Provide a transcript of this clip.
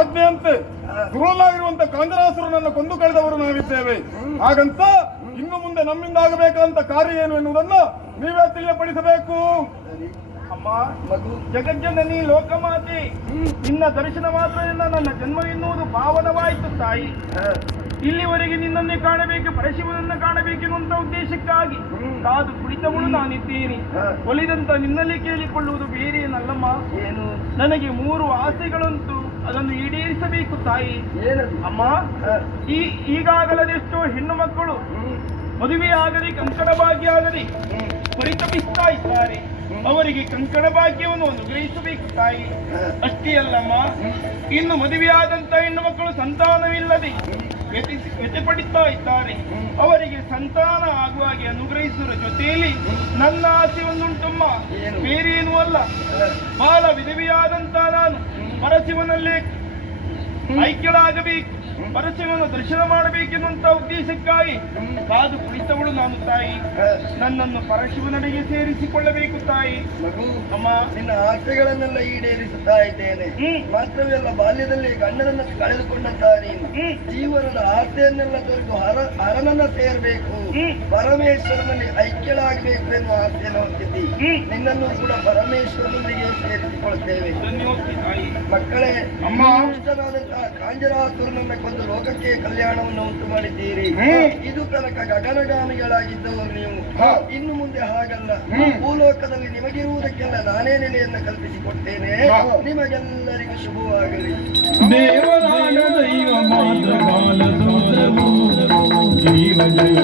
ಆಜ್ಞೆಯಂತೆ ಕ್ರೂರನಾಗಿರುವಂತ ನನ್ನ ಕೊಂದು ಕಳೆದವರು ನಾವಿದ್ದೇವೆ. ಹಾಗಂತ ಇನ್ನು ಮುಂದೆ ನಮ್ಮಿಂದ ಆಗಬೇಕಾದಂತ ಕಾರ್ಯ ಏನು ಎನ್ನುವುದನ್ನು ನೀವೇ ತಿಳಿಯಪಡಿಸಬೇಕು. ಅಮ್ಮ ಜಗಜ್ಜನನಿ ಲೋಕಮಾತೆ ನಿನ್ನ ದರ್ಶನ ಮಾತ್ರದಿಂದ ನನ್ನ ಜನ್ಮ ಎನ್ನುವುದು ಪಾವನವಾಯಿತು ತಾಯಿ. ಇಲ್ಲಿವರೆಗೆ ನಿನ್ನನ್ನೇ ಕಾಣಬೇಕು ಪರಶಿವನನ್ನ ಕಾಣಬೇಕೆನ್ನುವಂತ ಉದ್ದೇಶಕ್ಕಾಗಿ. ಕಾದು ಕುಳಿತವಳು ನಾನಿದ್ದೇನೆ. ಒಲಿದಂತ ನಿನ್ನಲ್ಲಿ ಕೇಳಿಕೊಳ್ಳುವುದು ಬೇರೆ ಏನಲ್ಲಮ್ಮ. ಏನು? ನನಗೆ ಮೂರು ಆಸೆಗಳಂತೂ. ಅದನ್ನು ಈಡೇರಿಸಬೇಕು ತಾಯಿ. ಅಮ್ಮ ಈ ಈಗಾಗಲದೆಷ್ಟೋ ಹೆಣ್ಣು ಮಕ್ಕಳು ಮದುವೆಯಾಗಲಿ ಕಂಕಣ ಭಾಗ್ಯ ಆಗಲಿ ಪರಿತಪಿಸ್ತಾ ಇದ್ದಾರೆ ಅವರಿಗೆ ಕಂಕಣ ಭಾಗ್ಯವನ್ನು ಅನುಗ್ರಹಿಸಬೇಕು ತಾಯಿ. ಅಷ್ಟೇ ಅಲ್ಲಮ್ಮ ಇನ್ನು ಮದುವೆಯಾದಂತ ಹೆಣ್ಣು ಮಕ್ಕಳು ಸಂತಾನವಿಲ್ಲದೆ ವ್ಯತಿ ವ್ಯತಿಪಡಿಸ್ತಾ ಇದ್ದಾರೆ ಅವರಿಗೆ ಸಂತಾನ ಆಗುವ ಹಾಗೆ ಅನುಗ್ರಹಿಸುವ ಜೊತೆಯಲ್ಲಿ ನನ್ನ ಆಸೆ ಒಂದುಂಟಮ್ಮ ಬೇರೇನೂ ಅಲ್ಲ. ಬಾಲ ವಿಧವೆಯಾದಂತ ನಾನು ಪರಶಿವನಲ್ಲೇ ಐಕ್ಯಳಾಗಬೇಕು. ಪರಶಿವನ ದರ್ಶನ ಮಾಡಬೇಕೆನ್ನುವಂತ ಉದ್ದೇಶಕ್ಕಾಗಿ ಕಾದು ಕುಳಿತವಳು ನಾನು ತಾಯಿ. ನನ್ನನ್ನು ಪರಶಿವನಡೆಗೆ ಸೇರಿಸಿಕೊಳ್ಳಬೇಕು ತಾಯಿ. ಮಗು ಅಮ್ಮ ನಿನ್ನ ಆಸೆಗಳನ್ನೆಲ್ಲ ಈಡೇರಿಸುತ್ತಾ ಇದ್ದೇನೆ. ಮಾತ್ರವೇ ಅಲ್ಲ ಬಾಲ್ಯದಲ್ಲಿ ಗಂಡನನ್ನು ಕಳೆದುಕೊಂಡಂತ ನೀನು. ಜೀವನದ ಆಸೆಯನ್ನೆಲ್ಲ ತೊರೆದು ಹರ ಹರನನ್ನ ಸೇರಬೇಕು. ಪರಮೇಶ್ವರನಲ್ಲಿ ಐಕ್ಯಳಾಗಬೇಕು ಎನ್ನುವ ಆಸೆಯನ್ನು ಹೊಂದಿದ್ದಿ. ನಿನ್ನನ್ನು ಕೂಡ ಪರಮೇಶ್ವರನೊಂದಿಗೆ ಸೇರಿಸಿಕೊಳ್ತೇವೆ ಮಕ್ಕಳೇ ಅಮ್ಮ. ದುಷ್ಟನಾದಂತಹ ಕಾಂಜರಾಸುರನನ್ನ ಕೊಂದು ಲೋಕಕ್ಕೆ ಕಲ್ಯಾಣವನ್ನು ಉಂಟು ಮಾಡಿದ್ದೀರಿ. ಇದು ತನಕ ಗಗನಗಾಮಿಗಳಾಗಿದ್ದವರು ನೀವು. ಇನ್ನು ಮುಂದೆ ಹಾಗಲ್ಲ. ಭೂಲೋಕದಲ್ಲಿ ನಿಮಗಿರುವುದಕ್ಕೆಲ್ಲ ನಾನೇ ನೆಲೆಯನ್ನು ಕಲ್ಪಿಸಿಕೊಡ್ತೇನೆ. ನಿಮಗೆಲ್ಲರಿಗೂ ಶುಭವಾಗಲಿ. ದೇವರಾಯ ದೈವ ಮಾತ್ರ ಸೋದರು ಜೀವ ಜಯ